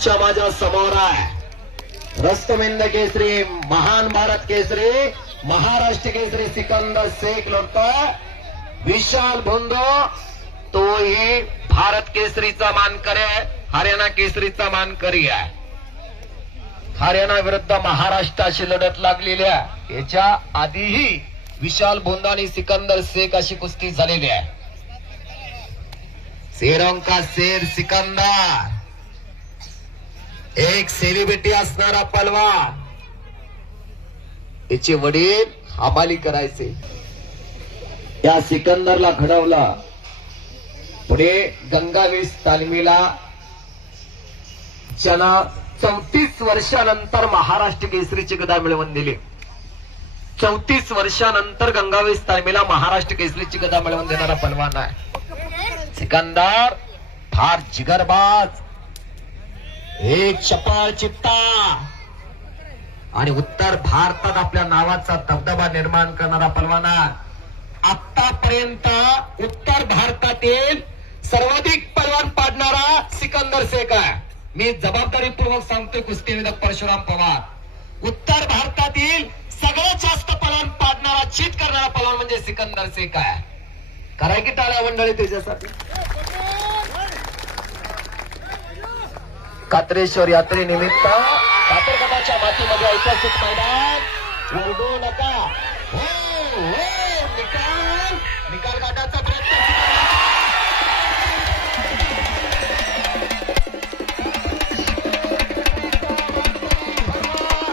तुमच्या माझ्या समोर आहे रस्तमिंद केसरी, महान भारत केसरी, महाराष्ट्र केसरी सिकंदर शेख लढतोय. विशाल भोंदो तोही भारत केसरीचा मानकरी आहे, हरियाणा केसरीचा मानकरी आहे. हरियाणा विरुद्ध महाराष्ट्राशी लढत लागलेली आहे. याच्या आधीही विशाल भोंदो आणि सिकंदर शेख अशी कुस्ती झालेली आहे. शेरों का शेर सिकंदर, एक सेलिब्रिटी असणारा पलवान. याचे वडील हमाली करायचे. या सिकंदरला घडवला. पुढे गंगावेश तालमीला ज्याला 34 वर्षानंतर महाराष्ट्र केसरीची गदा मिळवून दिली. 34 वर्षानंतर गंगावेश तालमीला महाराष्ट्र केसरीची गदा मिळवून देणारा पलवान आहे सिकंदर. फार जिगरबाज, एक चपळ चित्ता आणि उत्तर भारतात आपल्या नावाचा दबदबा निर्माण करणारा पलवान आहे. आतापर्यंत उत्तर भारतातील सर्वाधिक पलवान पाडणारा सिकंदर शेख आहे. मी जबाबदारीपूर्वक सांगतोय कुस्तीविदक परशुराम पवार, उत्तर भारतातील सगळ्यात जास्त पलवान पाडणारा, चीत करणारा पलवान म्हणजे सिकंदर शेख आहे. कराय की टाळ्या मंडळी त्याच्यासाठी. कात्रेश्वर यात्रेनिमित्त कातरगडाच्या मातीमध्ये ऐतिहासिक मैदान उडू नका. हो, निकाल काढण्याचा प्रयत्न